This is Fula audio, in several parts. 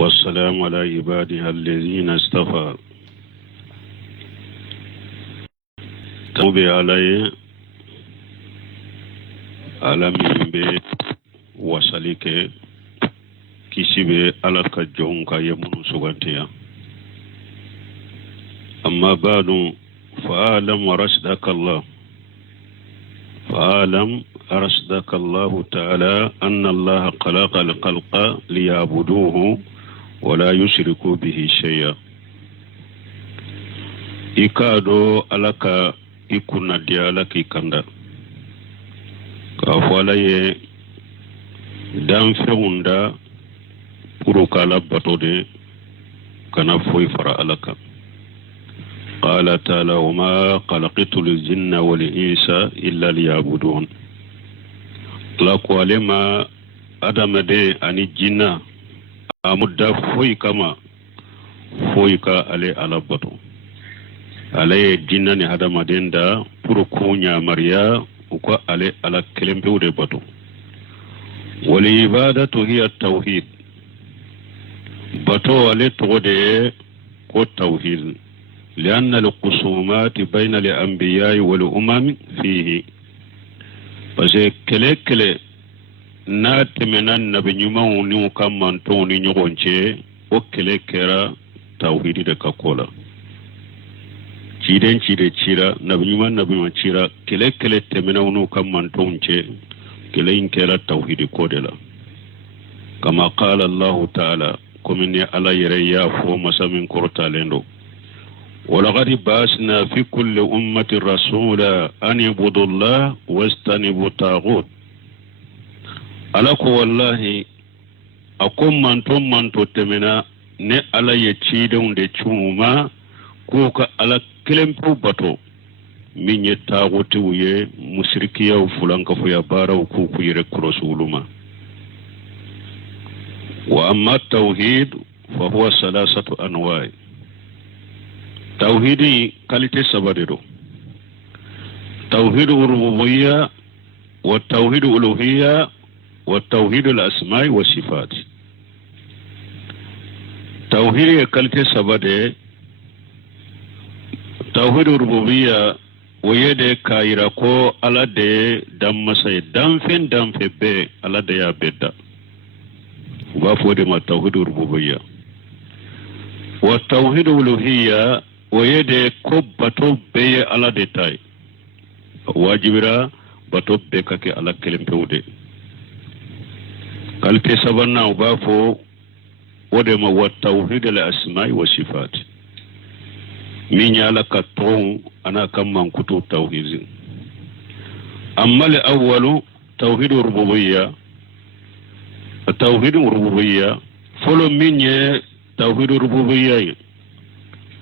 والسلام على عباده الذين اصطفى توبي عليه على من بي وصليك كسبي على كجونك يمن سغنتيا أما بعد فأعلم ورشدك الله فأعلم أرشدك الله تعالى أن الله خلق الخلق ليعبدوه ولا يشركوا به شيئا إكادو ألك إكونا ديالك إكاندا كافوالي دام فيوندا بروكالا باتودي كان فوي فرا ألك قال تعالى وما خلقت الجن والإنس إلا ليعبدون لكو لما أدم دي أني جنة أمد فويكما فويكا علي على بطو علي جنة نهدم دين دا بركونيا مريا وكا علي على كلم بيودي بطو والعبادة هي التوحيد بطو علي تغدي كو التوحيد لأن القسومات بين الأنبياء والأمم فيه parce que kele na temena nabi nyuma ni kama ntoni nyogonche o kele kera tauhidi de kakola chiden chira nabi nyuma nabi machira kele temena unu kama ntonche kele inkera tauhidi kodela kama qala Allah ta'ala kumini ala yariya fo masamin kortalendo ولقد بعثنا في كل أمة رسولا أن يعبدوا الله واجتنبوا الطاغوت ألاكو والله أكون من تمنا ne ala ye ciidenw de cuma ko ka ala kelempu bato min ye taagutiw ye musirikiyaw fulankafoya baaraw ku ku yere korosuluma wa amma tawhid fa huwa salasatu anwa'i توحيدي كاليتي سبادرو توحيد الربوبية والتوحيد الألوهية والتوحيد الأسماء والصفات توحيد كاليتي سبادي توحيد الربوبية ويدي كايراكو على دي دمسي دمفين بي على دي أبدا وفودي ما توحيد الربوبية والتوحيد الألوهية ويدي كوب باتو بي على ديتاي واجبرا باتو بكاكي على كلم بيودي كالتي سبنا وبافو ودما والتوحيد الأسماء والصفات من يالك الطون أنا كمان كتو توحيد أما الأول توحيد الربوبية التوحيد الربوبية فلو من توحيد الربوبية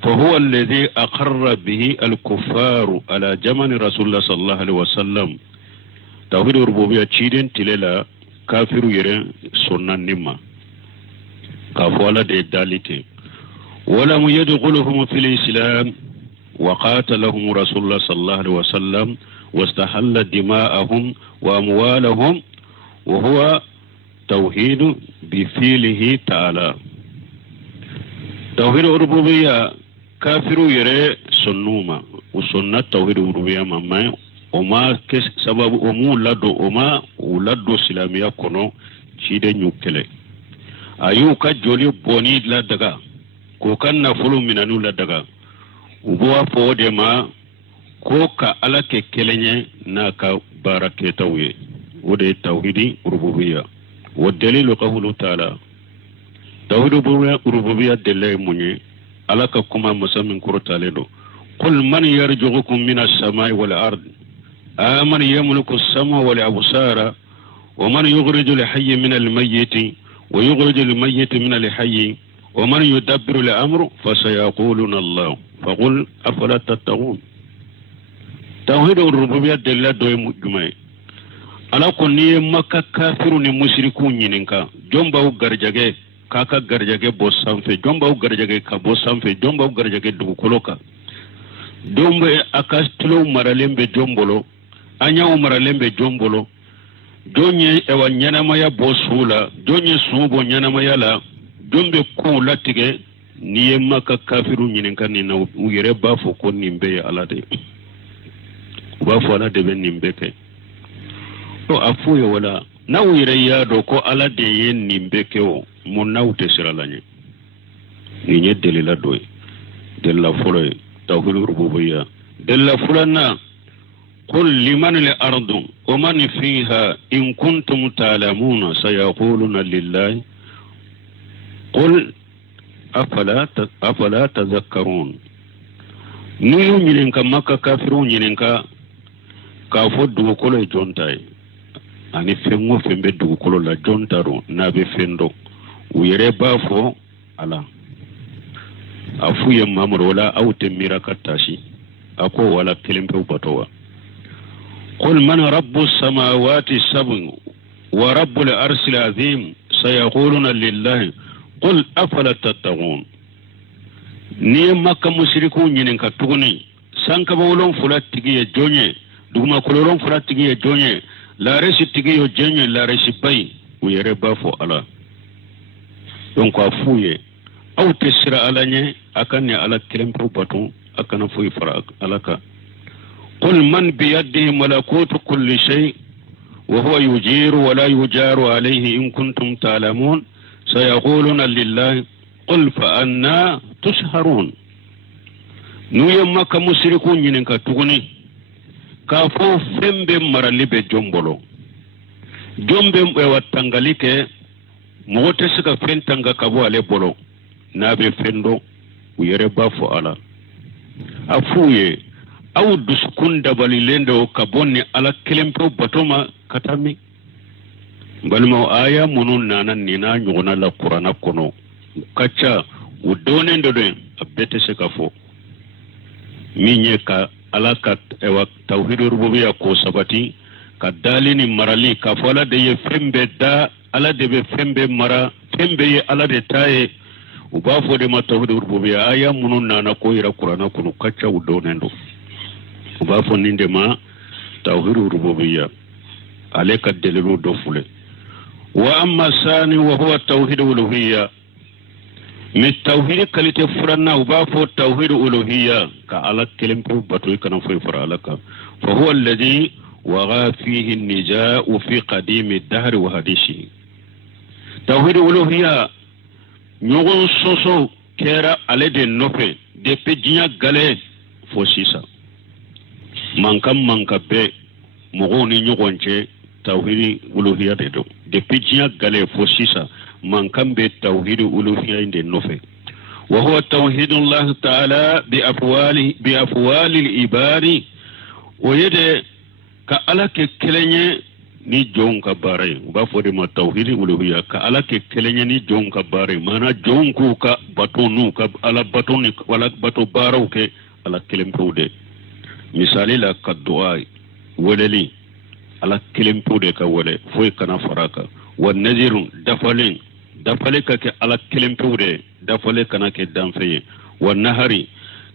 فهو الذي أقر به الكفار على زمن رسول الله صلى الله عليه وسلم توحيد الربوبية تشيدن تللا كافر يرن سنة نما كفوالا دي دالتي ولم يدخلهم في الإسلام وقاتلهم رسول الله صلى الله عليه وسلم واستحل دماءهم وأموالهم وهو توحيد بفعله تعالى توحيد الربوبية كافر يرى سنوما وسنة توحيد الربوبية مما وما كس سبب أمو لدو وما ولدو سلامية كنو شيد نيوكله أيو كجولي بوني لدغا كوكان نفلو منانو لدغا وبوا فودما كوكا على ككلني ناكا باركتاوي ودي توحيد الربوبية والدليل قوله تعالى توحيد الربوبية دلائل مني على كما مسمى كرتالو قل من يرزقكم من السماء والأرض آمن يملك السماء والأبصار ومن يخرج الحي من الميت ويخرج الميت من الحي ومن يدبر الأمر فسيقولون الله فقل أفلا تتقون توحيد الربوبية دلائل دوي جمعي على كوني مكة كافر مشركون ينكا جنبه غرجاجي kaka garjage bo sanfe jomba u garjage ka bo sanfe jomba u garjage dugukolo ka dombe akastilo maralembe jombolo anya maralembe jombolo jonye ewa nyanamaya bo sula jonye subo nyanamaya la jombe ko latige ni maka kafiru nyininka ni na uyere ba fo ko nimbe ala de ba fo ala de ben nimbe ke to afu yo wala na uyere ya do ko ala de yen nimbe ke o mun nawte siralanye ni nye delila doy della folo tawhid rububiyya della fulana قل لمن الأرض ومن فيها إن كنتم تعلمون سيقولون لله قل أفلا تذكرون نيو نينكا مكا كافرون نينكا كافو دوكولو جونتاي أني فمو فمبي دوكولو لا جونتارو نابي فندو ويري بافو على أفو يمامر ولا أو تميرا كتاشي أكو ولا كلمة بطوة قل من رب السماوات السبع ورب العرش العظيم سيقولون لله قل أفلا تتقون نيما كمشركون ينكا تغني سانكا بولون فلا تيجي جوني دوما كولون فلا تيجي جوني لا رشي تيجي جوني لا رشي باي ويربا فو الله دونك افويه او تسرا علاني اكاني على كلمه باتون اكنا فوي فراك alaka قل من بيده ملكوت كل شيء وهو يجير ولا يجار عليه إن كنتم تعلمون سيقولون لله قل فأنا تسهرون نويما كمشركون ينكا تغني كافو فمب مرالي بجنبولو جنب واتنغاليك موتسك فنتنغا كابو علي بولو نابي فندو ويربا فعلا أفوye aw duskun dabali lendo kabonni ala kelempo batoma katami balmo aya munun nanan nina nyugona la qur'ana kono kacha udone ndoden abete sekafo minye ka alaka ewa tawhidur rububiyya ko sabati ka dalini marali ka fala de ye fembe da ala de be fembe mara fembe ye ala de taye ubafo de ma tawhidur rububiyya aya munun nana ko ira qur'ana kono kacha udone ndo ubafo ninde ma tawhid rububiyya aleka dalilu dofule wa amma sani wa huwa tawhid uluhiyya mi tawhid kalite furanna ubafo tawhid uluhiyya ka ala kelempo batu kana foy fara alaka fa huwa alladhi waga fihi an-nijaa fi qadim ad-dahr wa hadishi tawhid uluhiyya nyogon soso kera alede nofe de pejinya gale fo sisa manka be mogo ni nyogonche tawhidi uluhiyya de do depuis jiya gale fo sisa manka be tawhidi uluhiyya inde nofe wa huwa tawhidullah ta'ala bi afwali al-ibadi wa yade ka alake kelenye ni jonka bare ba fo de ma tawhidi uluhiyya ka alake kelenye ni jonka bare mana jonku ka batonu ka ala batoni wala bato baraw ke ala kelempoude misali la kaddu'a walali ala kelempoude ka wale foy kana faraka wa nazirun dafale ka ke ala kelempoude dafale kana ke danfeye wa nahari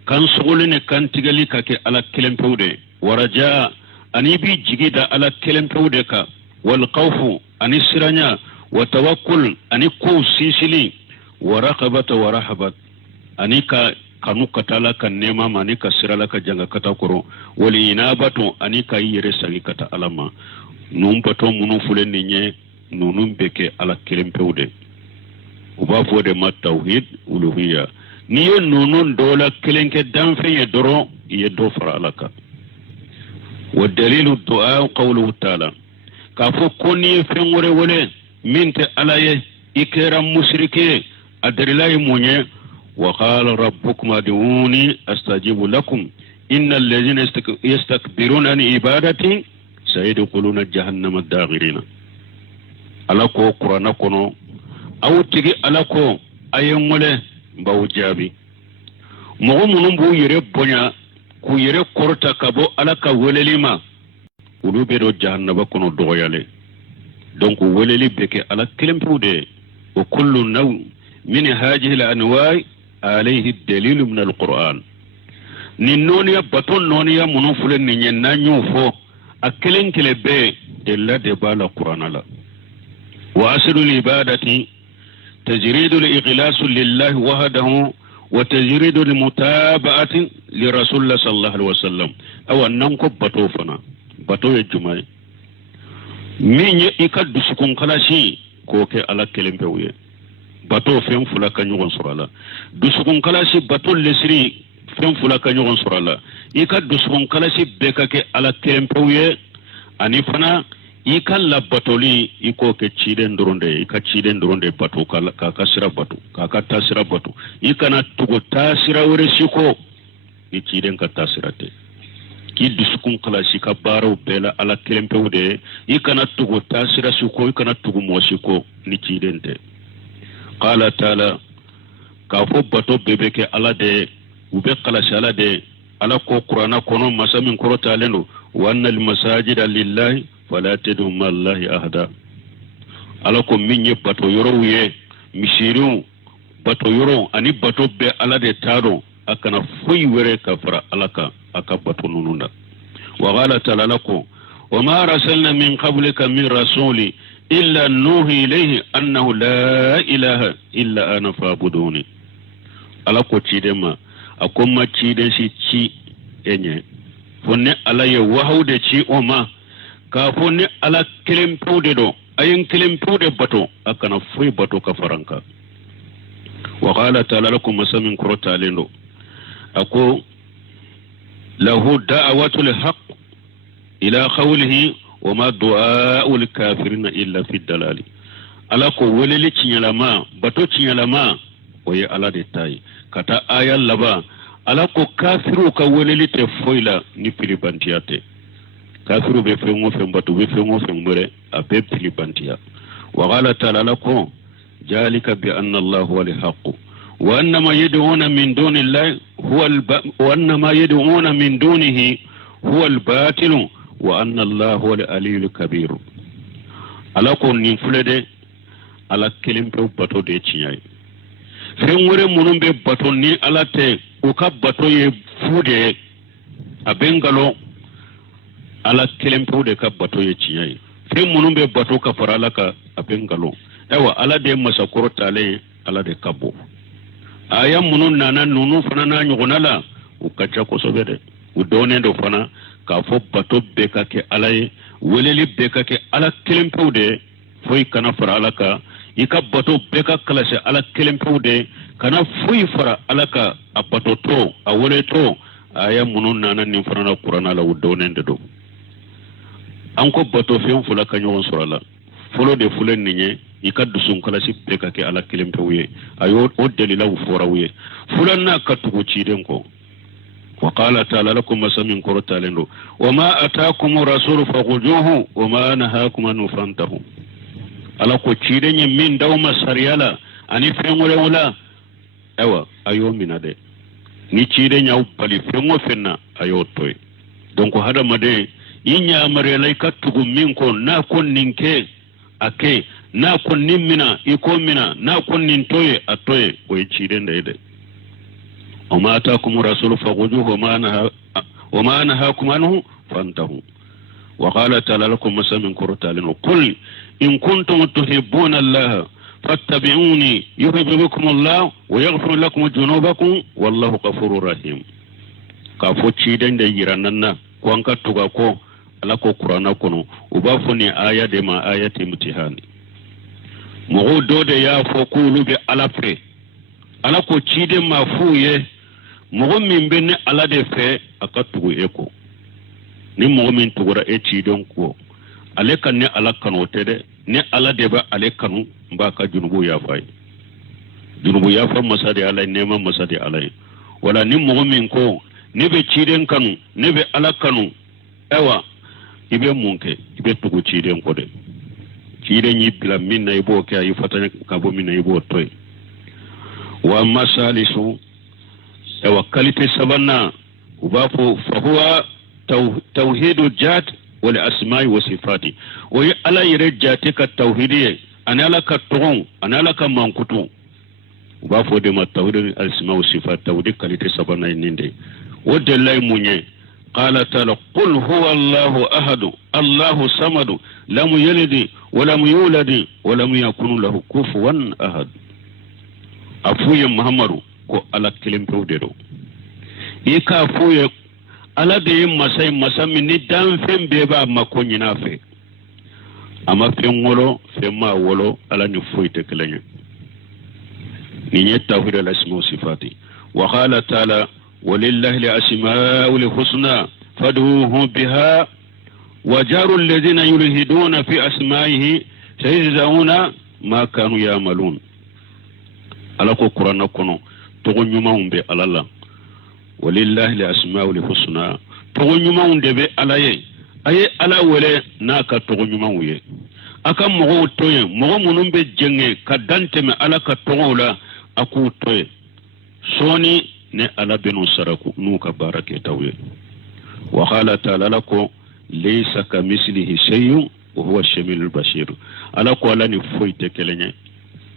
kan sugulene kan tigali ka ke ala kelempoude wa raja ani bi jigida ala kelempoude ka wal khawfu ani siranya wa tawakkul ani ko sisili wa raqabata wa rahabat ani ka kanu katala kan nema mani ka sirala ka janga kata koro wali inabatu ani ka yire sagi kata alama num pato munu fulen nye nunum beke ala kelempeude uba fode ma tauhid uluhiyya niyo nunun dola kelenke danfe ye doro ye do fara alaka wa dalilu du'a qawluhu ta'ala ka fo koni fengore wole minte alaye ikera mushrike adrilahi munye وقال ربكم ادعوني استجيب لكم ان الذين يستكبرون عن عبادتي سيدخلون جهنم الداخرين alako qur'ana kono aw tigi alako ayengole baw jabi mo munum bu yere bonya ku yere korta kabo alaka welelima ulube do jahannaba kono doyale donc weleli beke ala kelempude wa kullu naw min hadhihi al-anwa' عليه الدليل من القرآن نونيا بطن نونيا منوفل نينا نيوفو أكلين كلبي دلا دبال القرآن لا وأصل العبادة تجريد الإخلاص لله وحده وتجريد المتابعة لرسول الله صلى الله عليه وسلم أو أنكم بطوفنا بطو الجمعي من يكاد سكون كلاشي كوكي على كلمة بويه bato fen fula ka ɲɔgɔn sɔrɔ a la dusukun kalasi bato lesiri fen fula ka ɲɔgɔn sɔrɔ a la i ka dusukun kalasi bɛɛ ka kɛ ala kelen pewu ye ani fana i ka labatoli i k'o kɛ ciden dɔrɔn de ye i ka ciden dɔrɔn de bato k'a ka sira bato k'a ka taasira bato i kana tugu taasira wɛrɛ si kɔ ni ciden ka taasira tɛ k'i dusukun kalasi ka baaraw bɛɛ la ala kelen pewu de ye i kana tugu taasira si kɔ i kana tugu mɔgɔ si kɔ ni ciden tɛ قال تعالى كافو باتو بيبك على دي وبقلش على دي على قرآن كونو مسامين كرو تعالى وأن المساجد لله فلا تدعوا مع الله أحدا على كم من يباتو يروي مشيرون باتو يرو أني باتو بي على دي تارو أكنا فوي وري كفر على أكا باتو نونونا وقال تعالى لكم وما رسلنا من قبلك من رسول إلا نوحي إليه أنه لا إله إلا أنا فاعبدوني ala ko cidema akoma ciden si ci enye fonne ala ye wahawde ci oma ka fonne ala kelem pewde do ayen kelem pewde bato akana foy bato ka faranka wa qala ta'ala lakum masamin kurata lendo ako lahu da'watul haqq ila qawlihi وما دعاء الكافرين إلا في الدلال ala ko weleli cinyalama bato cinyalama oye ala de tay kata aya laba ala ko kafiru ka weleli te foila ni pilibantiate kafiru be fengo fen bato be fengo fen mere abe pilibantia wa qala ta'ala lakum jalika bi anna allah huwa al-haqq wa anna ma yad'una min duni allah wa anna ma yad'una min dunihi huwa al-batil wa anna allah huwa al-aliyyul kabir ala ko nin fulede ala kelim pe bato de cinyai fen wore munun be bato ni ala te o ka bato ye fude abengalo ala kelim pe de ka bato ye cinyai fen munun be bato ka farala ka abengalo ewa ala de masakoro tale ala de kabo aya munun nana nunu fana na nyugona la o ka cha ko sobede o done do fana ka fo bato be ka ke ala ye weleli be ka ke ala kelim pe de foy kana farala ka ika bato beka kalase ala kelempewde kana fuyi fara ala ka a bato to a wole to aya munun nana nin farana qur'ana la wudonende do anko bato fen fula ka nyon surala folo de fulen ninye ika dusun kalasi beka ke ala kelempewye ayo o delila wu forawye fulan na katugo ciden ko wa qala ta'ala lakum masamin qur'talendo wama ataakum rasul faqujuhu wama nahakum an fantahu ala ko cidenye min dawma sariyala ani fengole wala ewa ayo minade ni cidenya bali fengo fenna ayo toy donc hada made yinya mare lay katugo min ko na kon ninke ake na kon nimmina iko mina na kon nin toye atoye o cidenda ede o ma ataakum rasul faqujuhu wa ma nahakum anhu fantahu wa qala ta'ala lakum masamin qur'talin qul إن كنتم تحبون الله فاتبعوني يحببكم الله ويغفر لكم ذنوبكم والله غفور رحيم كافو تشيدن دي يراننا كوانكا توغاكو alako qur'ana kono ubafuni aya de ma ayati imtihani mo dode ya fo kulu be alafre alako cide ma fuye mo min benne ala de fe akatugo eko ni mo min tugura e cidon ko ale kan ne ala kanu tede ne ala de ba ale kanu ba ka junubu ya fay junubu ya fa masadi ala nema masadi ala wala ni mu'min ko ne be ciden kanu ne be ala kanu ewa ibe munke ibe tugu ciden ko de ciden yi bila minna ibo ke ayi fatanya ka bo minna ibo toy wa masalisu ewa kalite sabanna ubafo fa huwa tauhidul jat wala asma'i wa sifati wa ala yarjatika tauhidiyya ana laka tugun ana laka mankutu ba fo de ma tauhidul asma'i wa sifati tauhid kalite sabana ninde wadda lay munye qala ta'ala qul huwa allahu ahad allahu samad lam yalid wa lam yulad wa lam yakul lahu kufuwan ahad afuye muhammadu ko ala kelempew de do i ka fuye ala de masami ni dan fen be ba mako nyina fe ama fen wolo fen ma wolo ala ni foyte kelenya ni nye tawhid al asma wa sifati wa qala ta'ala walillahi al-asma'ul husna fad'uhu biha wa jaru alladhina yulhiduna fi asma'ihi sayajzauna ma kanu ya'malun ala ko qur'ana kono to nyuma umbe alala walillahi al-asma'ul husna to nyuma unde be alaye aye ala wele naka to nyuma uye aka mogo toye mogo munun be jenge ka danteme ala ka togola aku toye soni ne ala benu saraku nuka barake tawye wa qala ta'ala lako laysa kamislihi shay'un wa huwa ash-shamilul basir ala ko ala ni foyte kelenye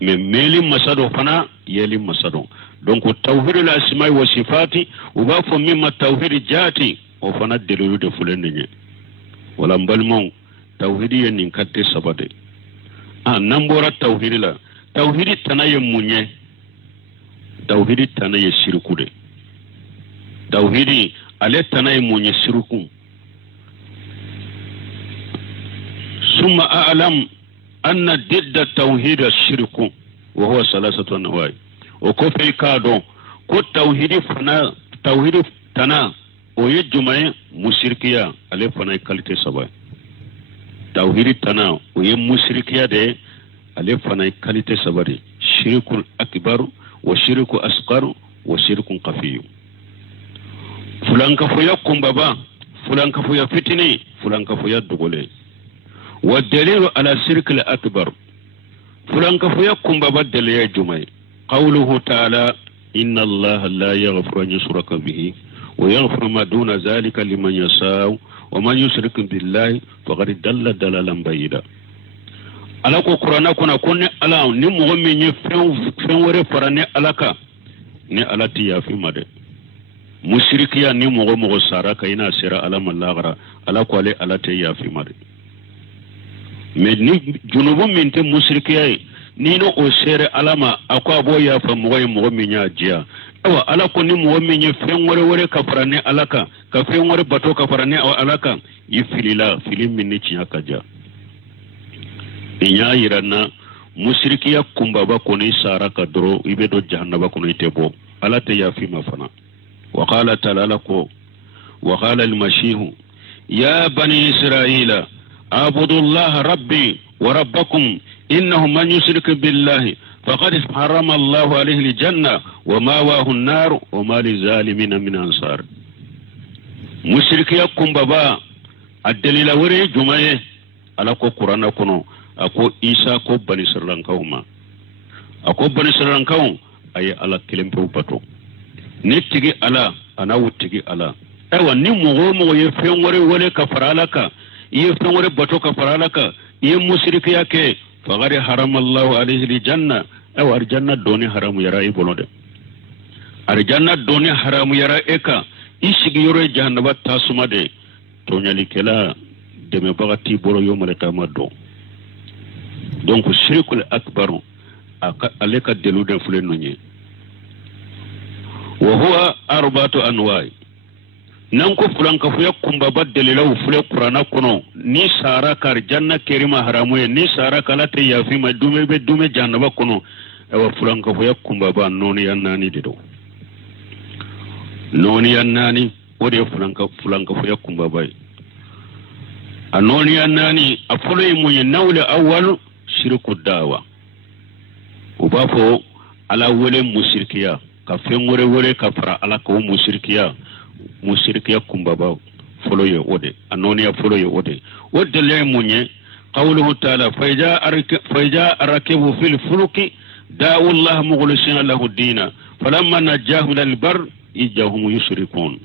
me meli masado fana yeli masado donc tawhidul asma'i wa sifati uba fo mimma tawhid jati o fana delilu de fulende wala mbalmon tawhidi yen katte sabade nambora tawhidi la tawhidi tanaye munye tawhidi tanaye shirku de tawhidi ale tanaye munye shirku summa a'lam anna didda tawhid ash-shirku wa huwa salasatu anwa'i o ko fe kado ko tawhidi fana tawhidi tana o yejumay mushrikiya ale fana kalite sabay tawhidi tana o ye mushrikiya de ale fana kalite sabari shirkul akbar wa shirku asghar wa shirkun qafiy fulanka foya kumbaba fulanka foya fitini fulanka foya dugole wa dalilu ala shirkil akbar fulanka foya kumbaba dalaya jumay qawluhu ta'ala inna allaha la yaghfiru an yushraka bihi ويغفر ما دون ذلك لمن يشاء ومن يشرك بالله فقد ضل ضلالا بعيدا ala ko qur'ana kuna kunne ala ni mo mi ni fen wore farane alaka ni alati ya fi made mushrikiya ni mo saraka ina sira ala malagra ala ko ale alati ya fi made me ni junubu min te mushrikiya ni no o sere alama akwa bo ya fa mo mi nya jia awa ala ko ni mo mi ni fen wore kafarane alaka ka fen wore bato kafarane alaka yifilila filim min ni ciya kaja inya yirana mushrikiya kumbaba ko ni saraka dro ibe do jahannaba ko ni tebo ala te ya fi mafana wa qala ta'ala ko wa qala al-mashihu ya bani isra'ila abudu allaha rabbi wa rabbakum innahu man yushrik billahi فقد حرم الله عليه الجنة وماواه النار وما للظالمين من أنصار مشرك يكون بابا الدليل وري جمعه على قرآن كنو أكو إيسا كو بني سرلانكاوما أكو بني سرلانكاوم أي على كلمة بطو نتيجي على أنا وتيجي على أيوة نمو يفهم وري كفرالك يفهم وري بطو كفرالك يمشرك يكي فغير حرم الله عليه الجنة أو الجنة دوني حرام يرى بولده الجنة دوني حرام يرى إكا إيشي يوري جهنم تاسما دي تونيا لكلا دمي بغتي بولو يوم القيامة دونك الشرك الأكبر عليك دلودن فلنوني وهو أربعة أنواع nanko fulanka fuya kumbaba dalilau fule qur'ana kono ni sara kar janna kerima haramu ni sara kala te yafi ma dume jannaba kono ewa fulanka fuya kumbaba noni yannani dido noni yannani ode fulanka fuya kumbaba anoni yannani afule munye nawle awwal shirku dawa ubafo ala wole mushrikiya ka fengore wore ka fara ala ko mushrikiya mushrikiya kumbaba folo ye ode anoniya folo ye ode wadde le munye qawluhu ta'ala fayja arakibu fil fuluki da'u Allah mukhlisina lahu dina falamma najahum lil bar ijahum yushrikun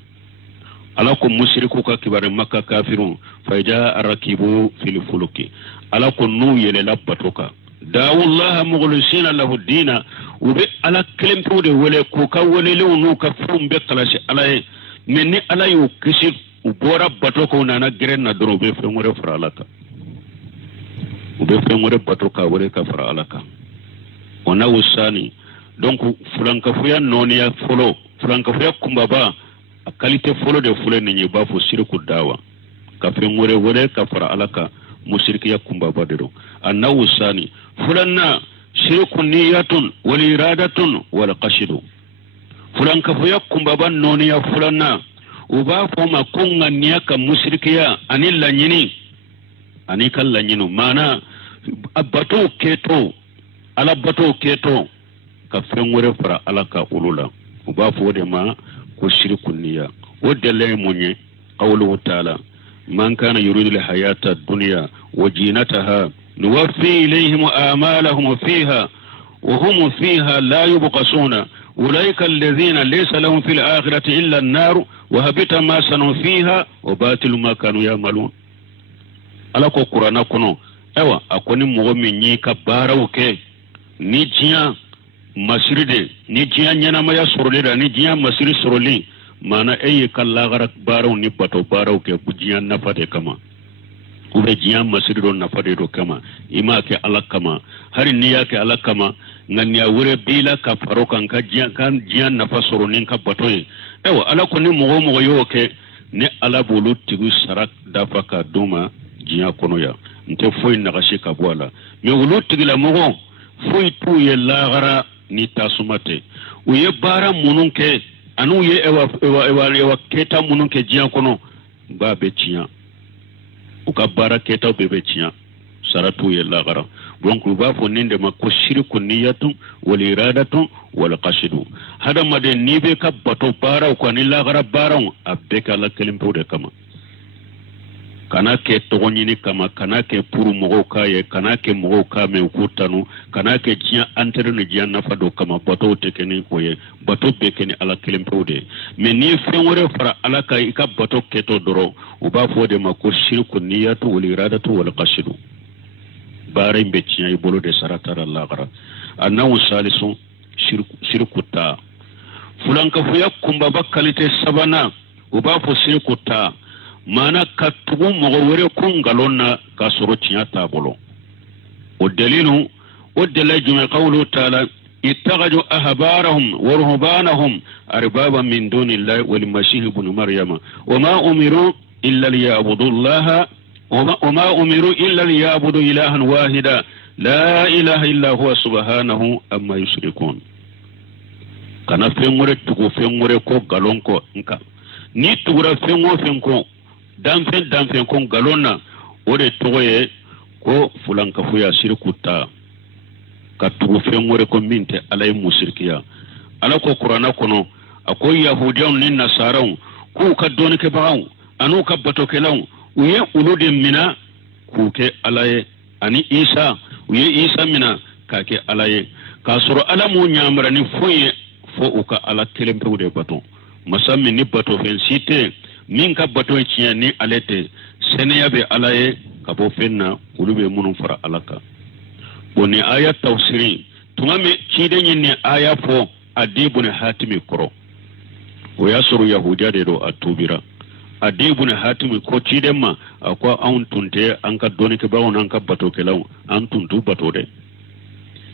alakum mushriku ka kibar makka kafirun fayja arakibu fil fuluki alakum nu yele labatoka da'u Allah mukhlisina lahu dina ube ala kelempo de wele ko ka wele le nu ka fum be kalashi alaye menni ala yo kisi ubora bato ko nana gren na dro be fengore fara alaka ube fengore bato ka wore ka fara alaka ona usani donc fulankafuya noniya folo fulankafuya kumbaba a qualité folo de fule ni ba fo shirku dawa ka fen wore ka fara alaka mushrikiya kumbaba de do annahu sani fulanna shirku niyatun wal iradatun wal qashidu fulankafuya kumbaba noniya fulanna uba fo ma kunga niyaka mushrikiya anil lanyini ani kan lanyinu mana abato keto ala bato keto ka fen wore fara alaka ulula uba fo de ma ko shirku niya ودل مني قوله تعالى من كان يريد الحياة الدنيا وجينتها نوفي إليهم آمالهم فيها وهم فيها لا يبقسون أولئك الذين ليس لهم في الآخرة إلا النار وهبط ما صنعوا فيها وباطل ما كانوا يعملون alako qur'ana kono ewa akoni mogo min yi ka baaraw ke ni jiya masiride ni jiya nyana maya sorole da ni jiya masiri soroli mana eye kallagara baaraw ni bato baaraw ke bujiya nafade kama ube jiya masiri do nafade do kama ima ke ala kama hari niya ke ala kama nganya wure bila ka faro kan jiya nafa soronin ka bato ewa alako ni mogo yo ke ne ala bolu tigu sarak dafa ka duma jiya kono ya nte foyi nagashi ka bwala me wulu tigila mogo foyi tu ye lagara ni tasumate uye bara mununke anu ye ewa keta mununke jiya kono ba be jiya uka bara keta be jiya saratu ye lagara donc ba fo ninde ma ko shirku niyatu wal iradatu wal qasdu hada made ni be ka bato bara ko ni lagara bara abbe kala kelimpo de kama kana ke togonyini kama kana ke puru mogo kaye kana ke mogo kame ukutanu kana ke jiya antere no jiya nafa do kama bato tekeni koye bato bekeni ala kelempode me ni fenwore fara ala kai ka bato keto doro uba fode mako shirku niyatu wal iradatu wal qasdu bare mbe jiya ibolo de saratara lagara annahu salisun shirku ta fulanka fuya kumba bakalite sabana uba fo shirku ta mana katugu mogo wore kun galonna ka soro tiya tabolo o dalilu o dalaju ma qawlu ta'ala ittakhaju ahbarahum wa ruhbanahum arbaba min dunillahi wal masih ibn maryama wama umiru illa liya'budu allaha wama umiru illa liya'budu ilahan wahida la ilaha illa huwa subhanahu amma yushrikun kana fengore tugu fengore ko galonko nka ni tugura fengo danfen kon galonna ode toye ko fulanka fuya shirkuta ka tugu fengore ko minte alay musirkiya ala ko qur'ana kono akoy yahudiyon nin nasaraw ku ka doni ke baaw anu ka bato ke law uye ulude mina ku ke alaye ani isa uye isa mina ka ke alaye ka soro alamu nyamra ni foye fo uka ala kelempe de bato masami ni bato fen site min ka bato ciya ni alete seneya be alaye ka bo fenna ulube munun fara alaka boni aya tafsiri tumame cide ni aya fo adibun hatimi koro o yasuru yahudiya de do atubira adibun hatimi ko cide ma akwa an tunte an ka doni ke bawo nan ka bato ke law an tuntu bato de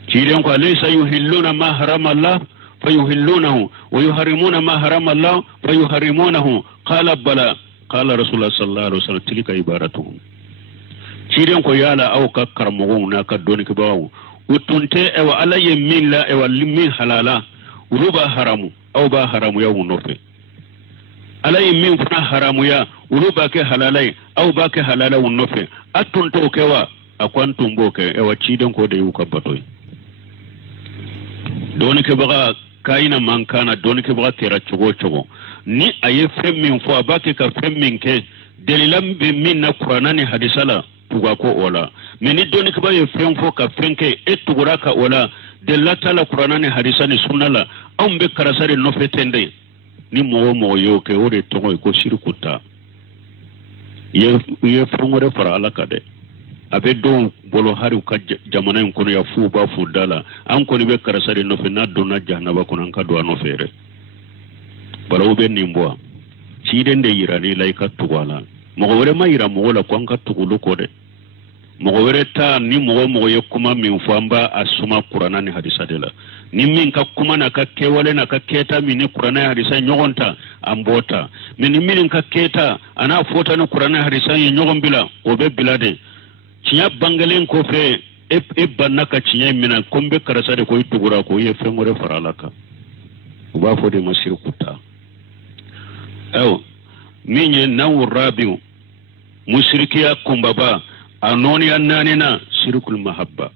cide ko alaysa yuhilluna ma harama Allah فيهلونه ويحرمون ما حرم الله فيحرمونه قال بلى قال رسول الله صلى الله عليه وسلم تلك عبارتهم ciiden ko yala aw ka karmogo na ka doni ke bawo utunte e wa alaye min la e wa min halala uruba haramu aw ba haramu ya wonofe alaye min fa haramu ya uruba ke halalai aw ba ke halala wonofe atunto ke wa akwantum boke e wa ciiden ko de yuka batoy doni ke baga kaina mankana doni ke baga tera chogo ni aye femmin fo abake ka femmin ke delilam be min na qur'ana ni hadisala tuga ko ola meni doni ke baye fem fo ka fenke etugura ka ola delata la qur'ana ni hadisani sunnala ambe karasare no fetende ni mo yo ke ore togo ko shirkuta ye fongore fara alaka de abe don bolo hari ka jamana en kono ya fu ba fu dala an ko ni be karasare no fe na dona jahnaba kono an ka do no fere baro be nimbo ci den de yirani lay ka tugala mo wore ma yira mo wala ko an ka tugulu ko de mogo were ta ni mogo ye kuma min fo amba asuma qur'ana ni hadisa de la ni min ka kuma na ka kewale na ka keta min ni qur'ana hadisa nyogonta ambota min ka keta ana fota na qur'ana hadisa nyogon bila o be bilade cinya bangalen ko fe e banna ka cinya mina kombe karasa de ko itugura ko ye fengore faralaka uba fo de masir kuta aw minye nawu rabiu mushrikiya kumbaba anoni annanina shirkul mahabba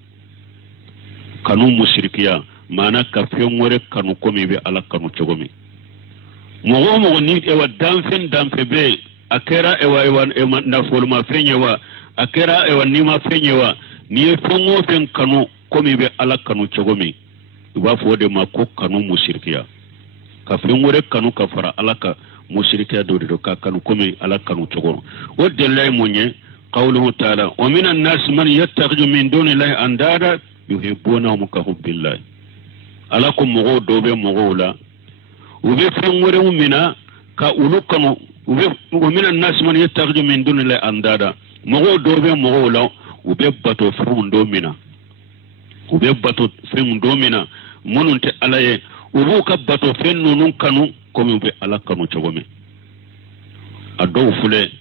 kanu mushrikiya mana ka fengore kanu komi be ala kanu chogomi mogo ni ewa danfe be akera ewa na folma fenyewa akera ewa nima fenyewa ni fengo fen kanu komi be ala kanu chogomi uba fo de ma ko kanu mushrikiya ka fengore kanu ka fara ala ka mushrikiya do ka kanu komi ala kanu chogono o delay munye قوله تعالى ومن الناس من يتخذ من دون الله اندادا يحبونهم كحب الله alakum mogo dobe mogo la ube fengore mumina ka ulukanu ube minan nas man yattakhidhu min dunillahi andada mogo dobe mogo la ube bato fundo mina ube bato fundo mina mununte alaye ubu ka bato fennu nun kanu komi ube alakanu chogome ado fule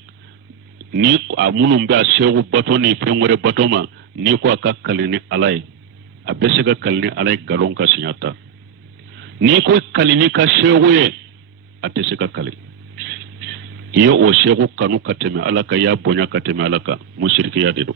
ni amunun be asegu bato ni fengore bato ma ni ko akakalini alaye abese ka kalini alaye galon ka sinyata ni ko kalini ka shegu ye atese ka kali ye o shegu kanu kateme alaka ya bonya kateme alaka mushriki ya dedo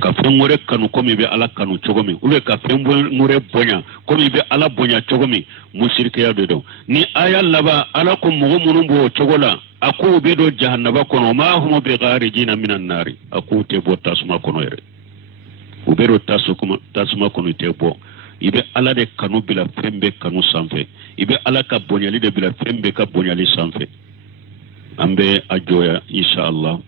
ka fengore kanu komi be ala kanu chogomi ube ka fengore bonya komi be ala bonya chogomi mushriki ya dedo ni aya laba ala ko mugo munumbo chogola aku bedo jahannaba kono ma hum bi gharijina minan nari aku te bo tasuma kono yere ubero tasuma kono te bo ibe ala de kanu bila fembe kanu sanfe ibe ala ka bonyali de bila fembe ka bonyali sanfe ambe ajoya inshallah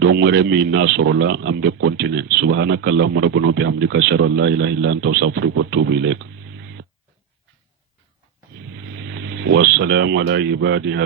dongore mi nasorola ambe continue subhanakallahumma rabbana bihamdika ashhadu an la ilaha illa anta astaghfiruka wa atubu ilaik wassalamu ala ibadihi